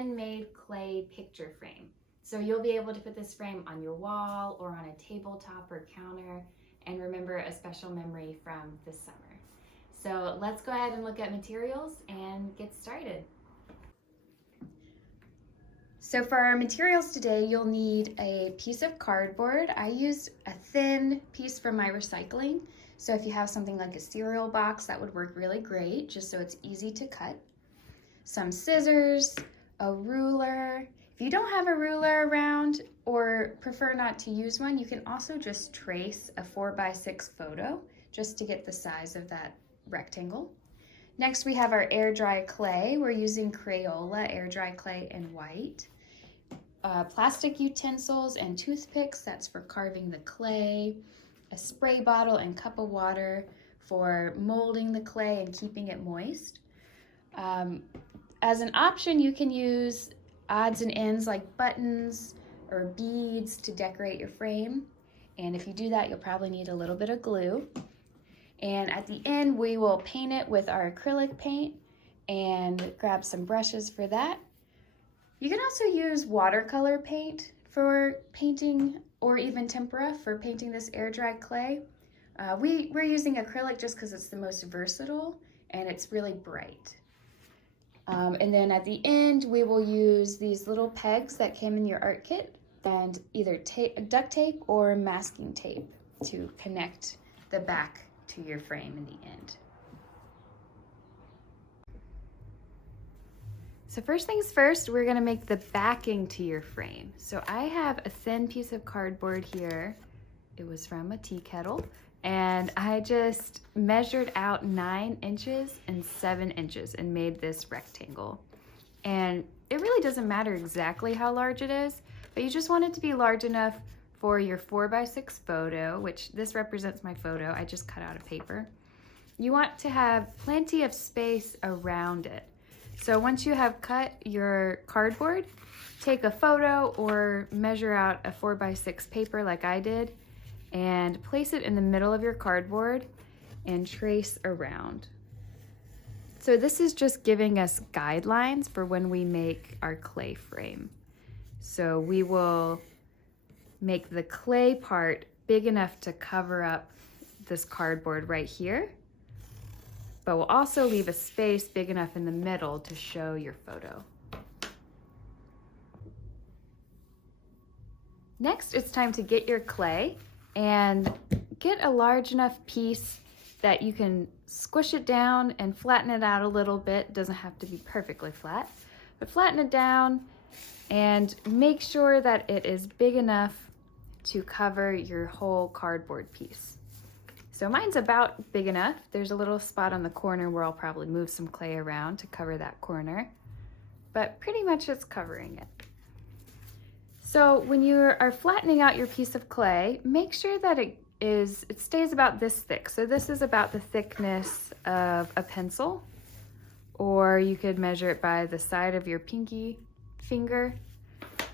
handmade clay picture frame. So you'll be able to put this frame on your wall or on a tabletop or counter and remember a special memory from this summer. So let's go ahead and look at materials and get started. So for our materials today, you'll need a piece of cardboard. I used a thin piece from my recycling. So if you have something like a cereal box, that would work really great, just so it's easy to cut. Some scissors, a ruler. If you don't have a ruler around or prefer not to use one, you can also just trace a 4x6 photo just to get the size of that rectangle. Next, we have our air dry clay. We're using Crayola air dry clay in white. Plastic utensils and toothpicks, that's for carving the clay. A spray bottle and cup of water for molding the clay and keeping it moist. As an option, you can use odds and ends like buttons or beads to decorate your frame. And if you do that, you'll probably need a little bit of glue. And at the end, we will paint it with our acrylic paint and grab some brushes for that. You can also use watercolor paint for painting or even tempera for painting this air dry clay. We're using acrylic just because it's the most versatile and it's really bright. And then at the end, we will use these little pegs that came in your art kit and either duct tape or masking tape to connect the back to your frame in the end. So first things first, we're gonna make the backing to your frame. So I have a thin piece of cardboard here. It was from a tea kettle. And I just measured out 9 inches and 7 inches and made this rectangle. And it really doesn't matter exactly how large it is, but you just want it to be large enough for your 4x6 photo, which this represents my photo. I just cut out a paper. You want to have plenty of space around it. So once you have cut your cardboard, take a photo or measure out a 4x6 paper like I did and place it in the middle of your cardboard and trace around. So this is just giving us guidelines for when we make our clay frame. So we will make the clay part big enough to cover up this cardboard right here, but we'll also leave a space big enough in the middle to show your photo. Next, it's time to get your clay and get a large enough piece that you can squish it down and flatten it out a little bit. It doesn't have to be perfectly flat, but flatten it down and make sure that it is big enough to cover your whole cardboard piece. So mine's about big enough. There's a little spot on the corner where I'll probably move some clay around to cover that corner, but pretty much it's covering it. So when you are flattening out your piece of clay, make sure that it stays about this thick. So this is about the thickness of a pencil, or you could measure it by the side of your pinky finger.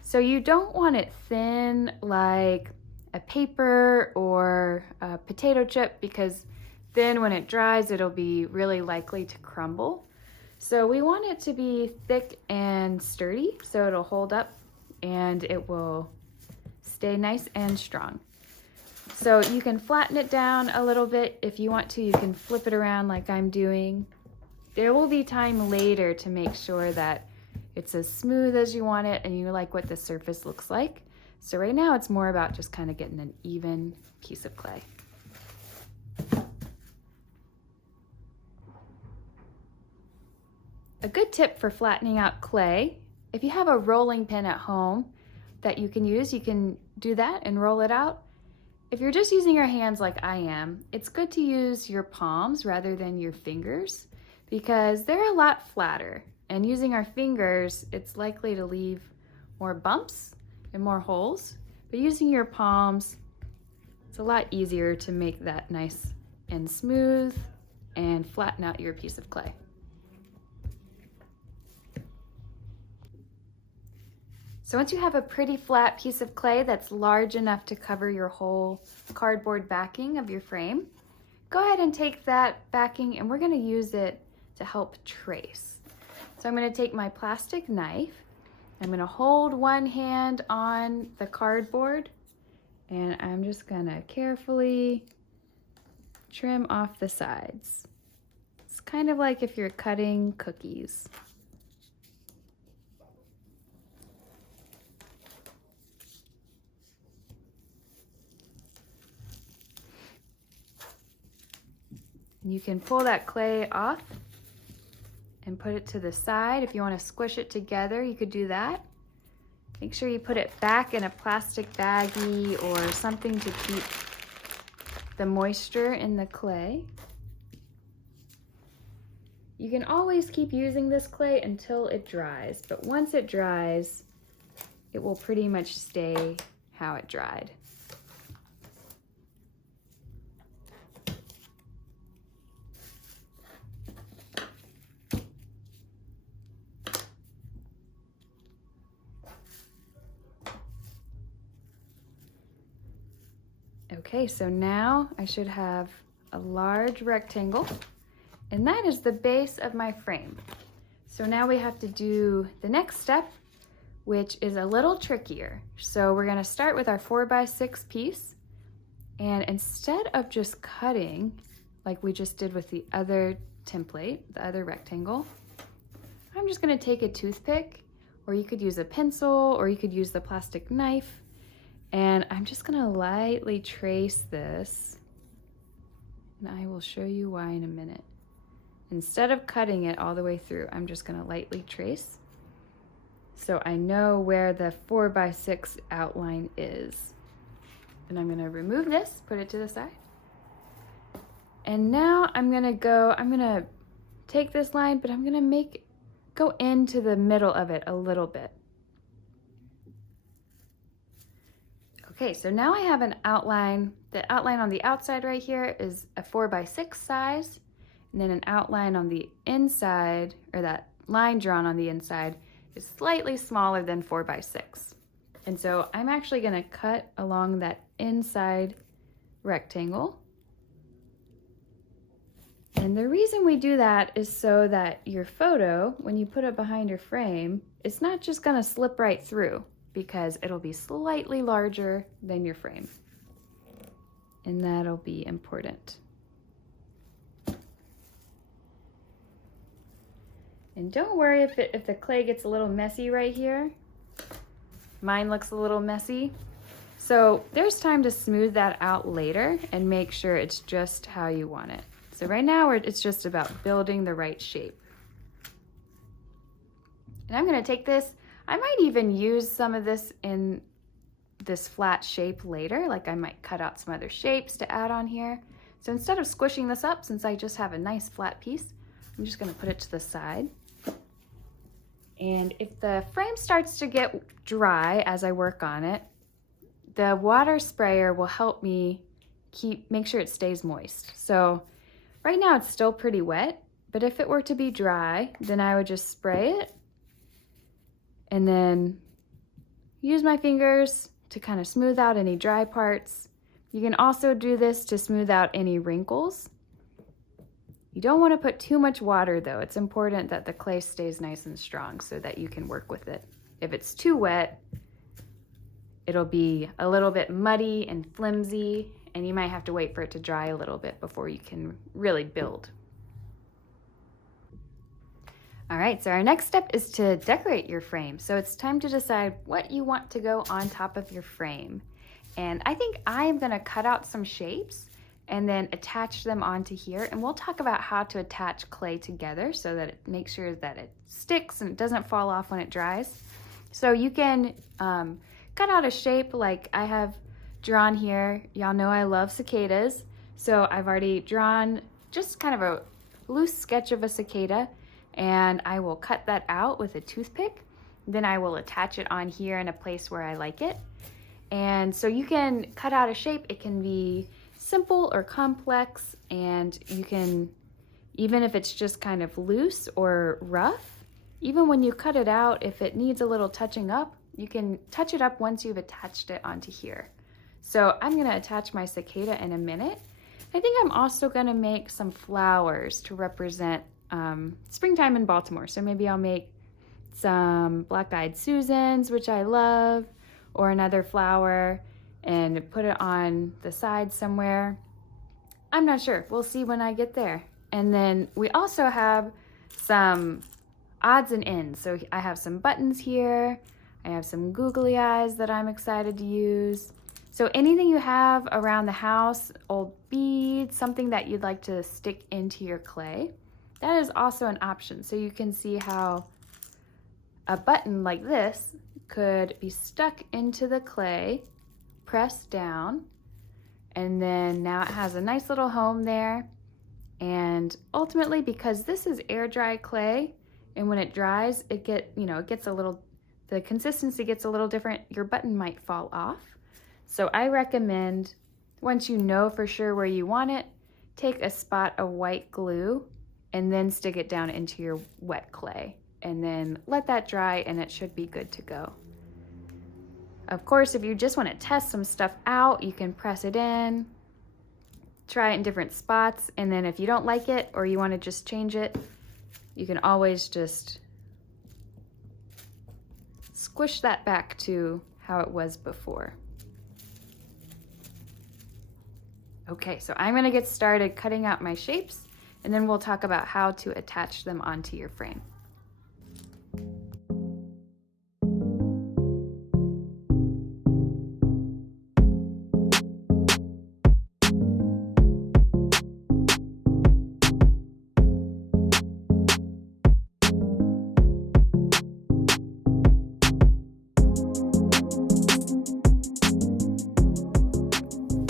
So you don't want it thin like a paper or a potato chip, because then when it dries, it'll be really likely to crumble. So we want it to be thick and sturdy so it'll hold up and it will stay nice and strong. So you can flatten it down a little bit. If you want to, you can flip it around like I'm doing. There will be time later to make sure that it's as smooth as you want it and you like what the surface looks like. So right now it's more about just kind of getting an even piece of clay. A good tip for flattening out clay, if you have a rolling pin at home that you can do that and roll it out. If you're just using your hands like I am, it's good to use your palms rather than your fingers because they're a lot flatter. And using our fingers, it's likely to leave more bumps and more holes. But using your palms, it's a lot easier to make that nice and smooth and flatten out your piece of clay. So once you have a pretty flat piece of clay that's large enough to cover your whole cardboard backing of your frame, go ahead and take that backing and we're gonna use it to help trace. So I'm gonna take my plastic knife I'm gonna hold one hand on the cardboard and I'm just gonna carefully trim off the sides. It's kind of like if you're cutting cookies. You can pull that clay off and put it to the side. If you want to squish it together, you could do that. Make sure you put it back in a plastic baggie or something to keep the moisture in the clay. You can always keep using this clay until it dries, but once it dries, it will pretty much stay how it dried. Okay, so now I should have a large rectangle, and that is the base of my frame. So now we have to do the next step, which is a little trickier. So we're gonna start with our 4x6 piece, and instead of just cutting like we just did with the other template, the other rectangle, I'm just gonna take a toothpick, or you could use a pencil, or you could use the plastic knife, and I'm just gonna lightly trace this, and I will show you why in a minute. Instead of cutting it all the way through, I'm just gonna lightly trace so I know where the 4x6 outline is. And I'm gonna remove this, put it to the side. And now I'm gonna take this line, but I'm gonna go into the middle of it a little bit. Okay, so now I have an outline. The outline on the outside right here is a 4x6 size, and then an outline on the inside, or that line drawn on the inside, is slightly smaller than 4x6. And so I'm actually gonna cut along that inside rectangle. And the reason we do that is so that your photo, when you put it behind your frame, it's not just gonna slip right through, because it'll be slightly larger than your frame. And that'll be important. And don't worry if the clay gets a little messy right here. Mine looks a little messy. So there's time to smooth that out later and make sure it's just how you want it. So right now it's just about building the right shape. And I'm gonna take this, I might even use some of this in this flat shape later, like I might cut out some other shapes to add on here. So instead of squishing this up, since I just have a nice flat piece, I'm just gonna put it to the side. And if the frame starts to get dry as I work on it, the water sprayer will help me make sure it stays moist. So right now it's still pretty wet, but if it were to be dry, then I would just spray it and then use my fingers to kind of smooth out any dry parts. You can also do this to smooth out any wrinkles. You don't want to put too much water though. It's important that the clay stays nice and strong so that you can work with it. If it's too wet, it'll be a little bit muddy and flimsy, and you might have to wait for it to dry a little bit before you can really build. All right, so our next step is to decorate your frame. So it's time to decide what you want to go on top of your frame. And I think I am gonna cut out some shapes and then attach them onto here. And we'll talk about how to attach clay together so that it makes sure that it sticks and it doesn't fall off when it dries. So you can cut out a shape like I have drawn here. Y'all know I love cicadas. So I've already drawn just kind of a loose sketch of a cicada, and I will cut that out with a toothpick. Then I will attach it on here in a place where I like it. And so you can cut out a shape. It can be simple or complex, and you can, even if it's just kind of loose or rough, even when you cut it out, if it needs a little touching up, you can touch it up once you've attached it onto here. So I'm gonna attach my cicada in a minute. I think I'm also gonna make some flowers to represent springtime in Baltimore. So maybe I'll make some black-eyed Susans, which I love, or another flower, and put it on the side somewhere. I'm not sure. We'll see when I get there. And then we also have some odds and ends. So I have some buttons here. I have some googly eyes that I'm excited to use. So anything you have around the house, old beads, something that you'd like to stick into your clay, that is also an option. So you can see how a button like this could be stuck into the clay, pressed down, and then now it has a nice little home there. And ultimately, because this is air dry clay, and when it dries, it gets a little, the consistency gets a little different. Your button might fall off. So I recommend, once you know for sure where you want it, take a spot of white glue and then stick it down into your wet clay, and then let that dry, and it should be good to go. Of course, if you just want to test some stuff out, you can press it in, try it in different spots, and then if you don't like it or you want to just change it, you can always just squish that back to how it was before. Okay, so I'm gonna get started cutting out my shapes, and then we'll talk about how to attach them onto your frame.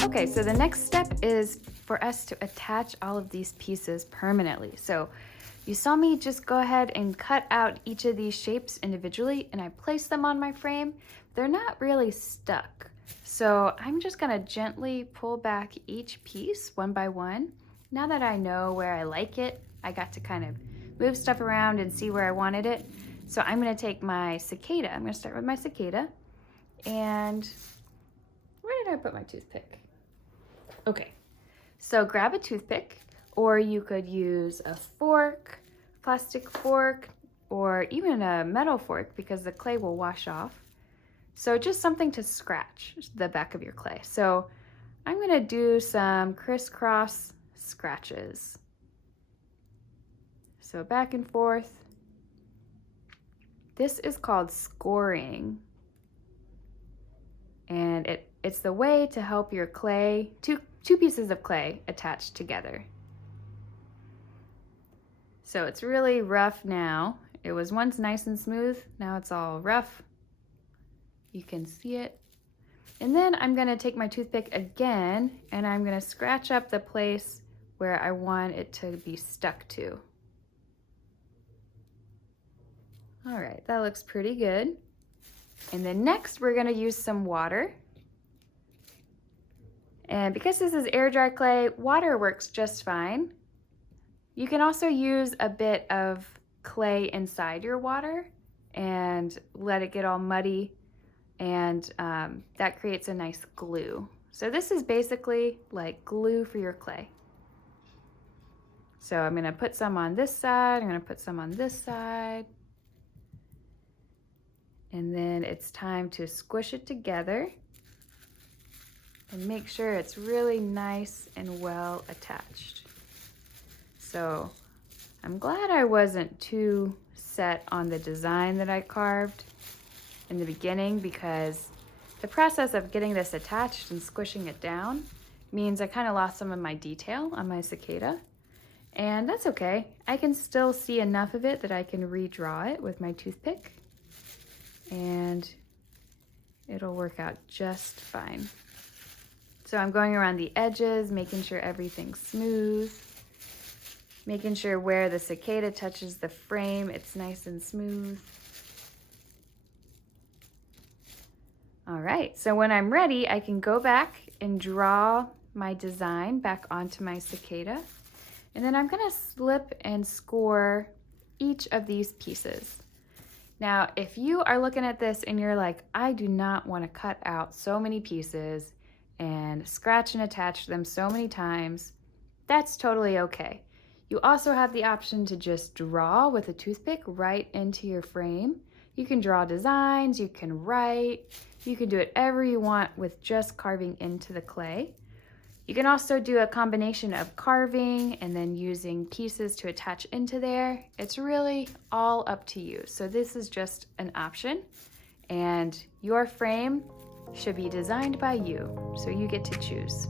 Okay, so the next step is for us to attach all of these pieces permanently. So you saw me just go ahead and cut out each of these shapes individually, and I placed them on my frame. They're not really stuck. So I'm just gonna gently pull back each piece one by one. Now that I know where I like it, I got to kind of move stuff around and see where I wanted it. So I'm gonna take my cicada. I'm gonna start with my cicada. And where did I put my toothpick? Okay, so grab a toothpick, or you could use a fork, plastic fork, or even a metal fork, because the clay will wash off. So just something to scratch the back of your clay. So I'm gonna do some crisscross scratches. So back and forth. This is called scoring. And it's the way to help your clay, two pieces of clay attached together. So it's really rough now. It was once nice and smooth, now it's all rough. You can see it. And then I'm gonna take my toothpick again, and I'm gonna scratch up the place where I want it to be stuck to. All right, that looks pretty good. And then next we're gonna use some water. And because this is air dry clay, water works just fine. You can also use a bit of clay inside your water and let it get all muddy, and that creates a nice glue. So this is basically like glue for your clay. So I'm gonna put some on this side, I'm gonna put some on this side. And then it's time to squish it together and make sure it's really nice and well attached. So I'm glad I wasn't too set on the design that I carved in the beginning, because the process of getting this attached and squishing it down means I kind of lost some of my detail on my cicada. And that's okay. I can still see enough of it that I can redraw it with my toothpick, and it'll work out just fine. So I'm going around the edges, making sure everything's smooth, making sure where the cicada touches the frame, it's nice and smooth. All right, so when I'm ready, I can go back and draw my design back onto my cicada. And then I'm gonna slip and score each of these pieces. Now, if you are looking at this and you're like, I do not want to cut out so many pieces and scratch and attach them so many times, that's totally okay. You also have the option to just draw with a toothpick right into your frame. You can draw designs, you can write, you can do whatever you want with just carving into the clay. You can also do a combination of carving and then using pieces to attach into there. It's really all up to you. So this is just an option, and your frame should be designed by you, so you get to choose.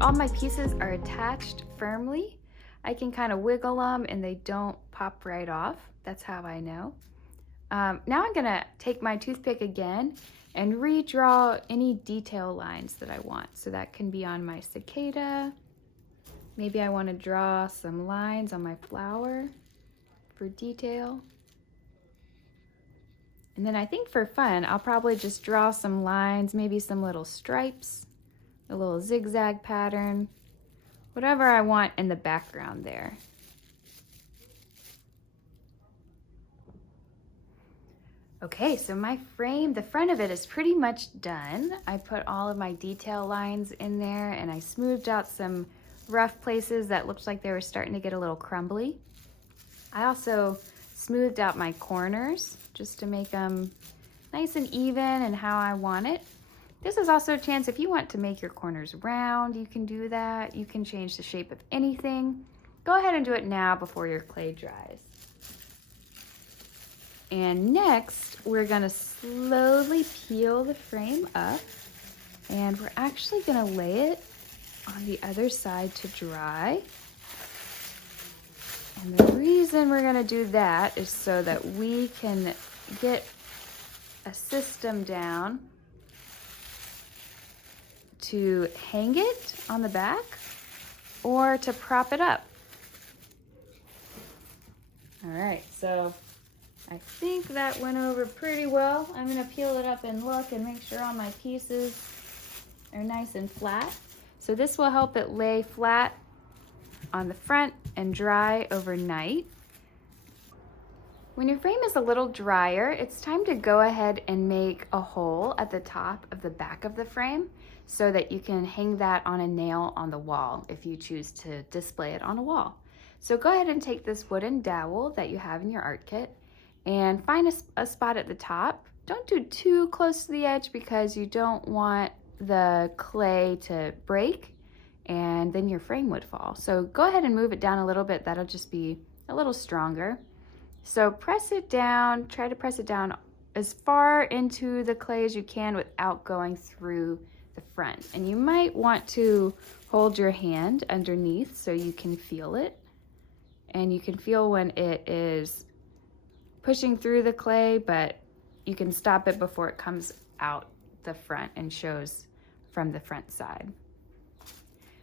All my pieces are attached firmly. I can kind of wiggle them and they don't pop right off. That's how I know. Now I'm gonna take my toothpick again and redraw any detail lines that I want. So that can be on my cicada. Maybe I want to draw some lines on my flower for detail. And then I think for fun, I'll probably just draw some lines, maybe some little stripes, a little zigzag pattern, whatever I want in the background there. Okay, so my frame, the front of it is pretty much done. I put all of my detail lines in there and I smoothed out some rough places that looked like they were starting to get a little crumbly. I also smoothed out my corners just to make them nice and even and how I want it. This is also a chance if you want to make your corners round, you can do that. You can change the shape of anything. Go ahead and do it now before your clay dries. And next, we're gonna slowly peel the frame up, and we're actually gonna lay it on the other side to dry. And the reason we're gonna do that is so that we can get a system down to hang it on the back or to prop it up. All right, so I think that went over pretty well. I'm gonna peel it up and look and make sure all my pieces are nice and flat. So this will help it lay flat on the front and dry overnight. When your frame is a little drier, it's time to go ahead and make a hole at the top of the back of the frame so that you can hang that on a nail on the wall if you choose to display it on a wall. So go ahead and take this wooden dowel that you have in your art kit and find a spot at the top. Don't do too close to the edge because you don't want the clay to break and then your frame would fall. So go ahead and move it down a little bit. That'll just be a little stronger. So press it down, try to press it down as far into the clay as you can without going through the front. And you might want to hold your hand underneath so you can feel it. And you can feel when it is pushing through the clay, but you can stop it before it comes out the front and shows from the front side.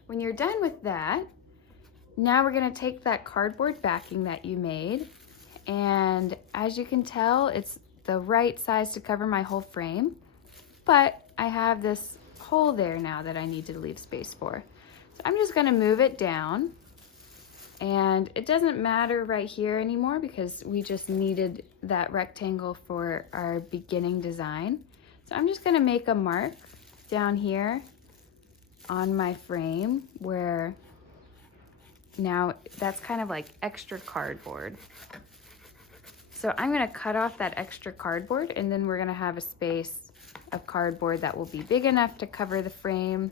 When you're done with that, now we're gonna take that cardboard backing that you made, and as you can tell, it's the right size to cover my whole frame, but I have this hole there now that I need to leave space for. So I'm just gonna move it down, and it doesn't matter right here anymore because we just needed that rectangle for our beginning design. So I'm just gonna make a mark down here on my frame where now that's kind of like extra cardboard. So I'm gonna cut off that extra cardboard, and then we're gonna have a space of cardboard that will be big enough to cover the frame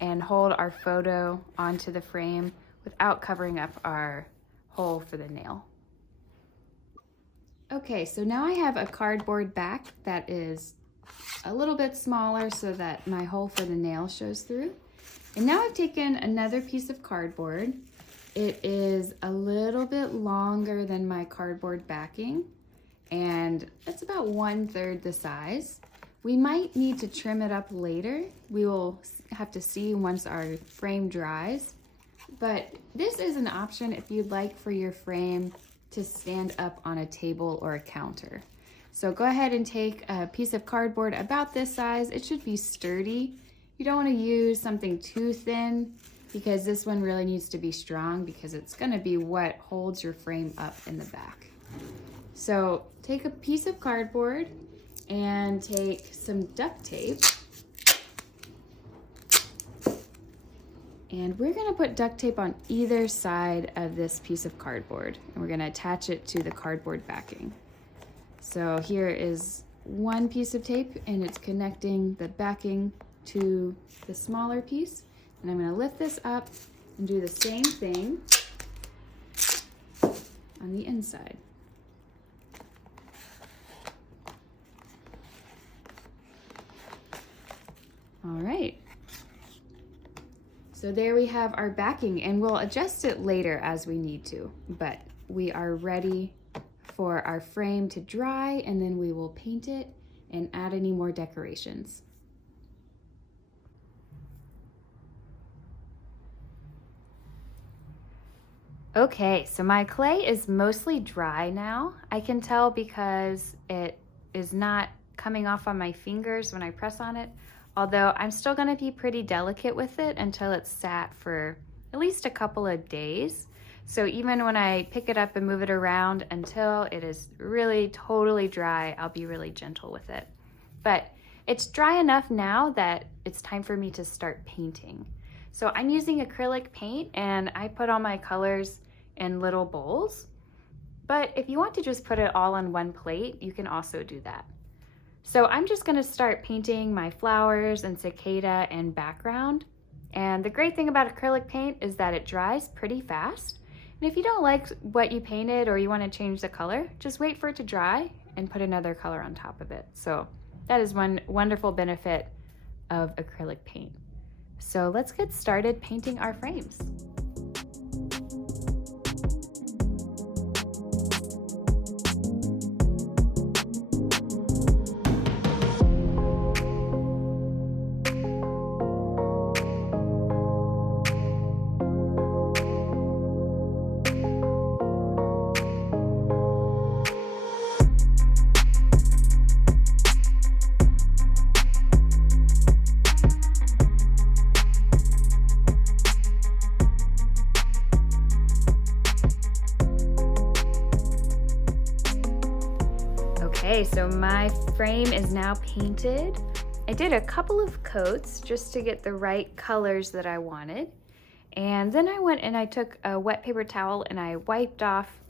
and hold our photo onto the frame without covering up our hole for the nail. Okay, so now I have a cardboard back that is a little bit smaller so that my hole for the nail shows through. And now I've taken another piece of cardboard. It is a little bit longer than my cardboard backing. and it's about 1/3 the size. We might need to trim it up later. We will have to see once our frame dries, but this is an option if you'd like for your frame to stand up on a table or a counter. So go ahead and take a piece of cardboard about this size. It should be sturdy. You don't want to use something too thin because this one really needs to be strong because it's going to be what holds your frame up in the back. So take a piece of cardboard and take some duct tape. And we're gonna put duct tape on either side of this piece of cardboard, and we're gonna attach it to the cardboard backing. So here is one piece of tape, and it's connecting the backing to the smaller piece. And I'm gonna lift this up and do the same thing on the inside. All right. So there we have our backing, and we'll adjust it later as we need to, but we are ready for our frame to dry, and then we will paint it and add any more decorations. Okay, so my clay is mostly dry now. I can tell because it is not coming off on my fingers when I press on it, although I'm still gonna be pretty delicate with it until it's sat for at least a couple of days. So even when I pick it up and move it around until it is really totally dry, I'll be really gentle with it. But it's dry enough now that it's time for me to start painting. So I'm using acrylic paint, and I put all my colors in little bowls. But if you want to just put it all on one plate, you can also do that. So I'm just gonna start painting my flowers and cicada and background. And the great thing about acrylic paint is that it dries pretty fast. And if you don't like what you painted or you wanna change the color, just wait for it to dry and put another color on top of it. So that is one wonderful benefit of acrylic paint. So let's get started painting our frames. Okay, so my frame is now painted. I did a couple of coats just to get the right colors that I wanted. And then I went and I took a wet paper towel and I wiped off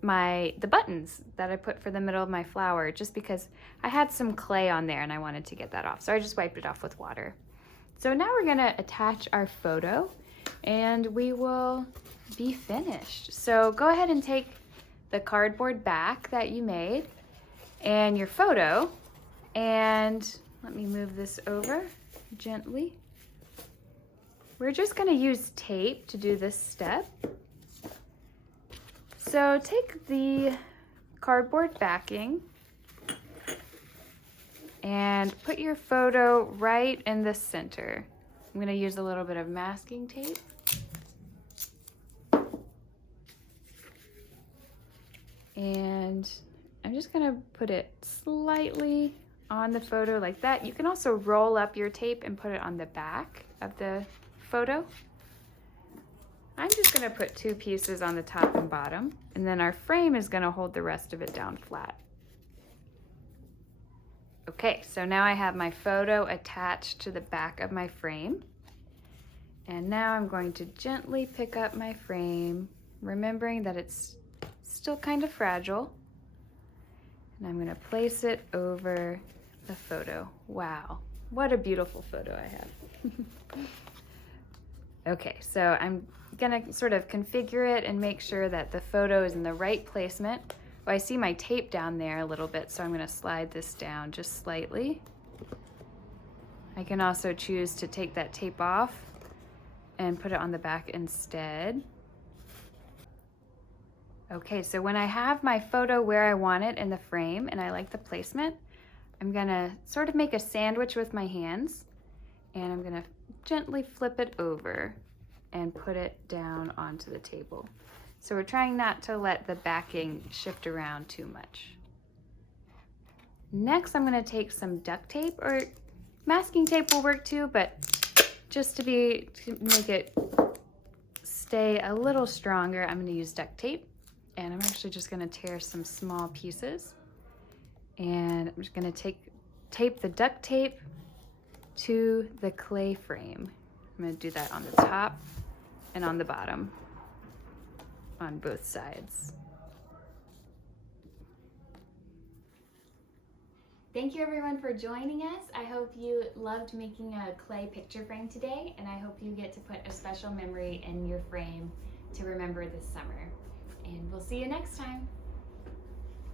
the buttons that I put for the middle of my flower, just because I had some clay on there and I wanted to get that off. So I just wiped it off with water. So now we're gonna attach our photo and we will be finished. So go ahead and take the cardboard back that you made and your photo, and let me move this over gently. We're just gonna use tape to do this step. So take the cardboard backing and put your photo right in the center. I'm gonna use a little bit of masking tape. And I'm just gonna put it slightly on the photo like that. You can also roll up your tape and put it on the back of the photo. I'm just gonna put 2 pieces on the top and bottom, and then our frame is gonna hold the rest of it down flat. Okay, so now I have my photo attached to the back of my frame. And now I'm going to gently pick up my frame, remembering that it's still kind of fragile. And I'm gonna place it over the photo. Wow, what a beautiful photo I have. Okay, so I'm gonna sort of configure it and make sure that the photo is in the right placement. Well, I see my tape down there a little bit, so I'm gonna slide this down just slightly. I can also choose to take that tape off and put it on the back instead. Okay, so when I have my photo where I want it in the frame and I like the placement, I'm gonna sort of make a sandwich with my hands, and I'm gonna gently flip it over and put it down onto the table. So we're trying not to let the backing shift around too much. Next, I'm gonna take some duct tape, or masking tape will work too, but just to make it stay a little stronger, I'm gonna use duct tape. And I'm actually just gonna tear some small pieces. And I'm just gonna tape the duct tape to the clay frame. I'm gonna do that on the top and on the bottom, on both sides. Thank you everyone for joining us. I hope you loved making a clay picture frame today, and I hope you get to put a special memory in your frame to remember this summer. And we'll see you next time.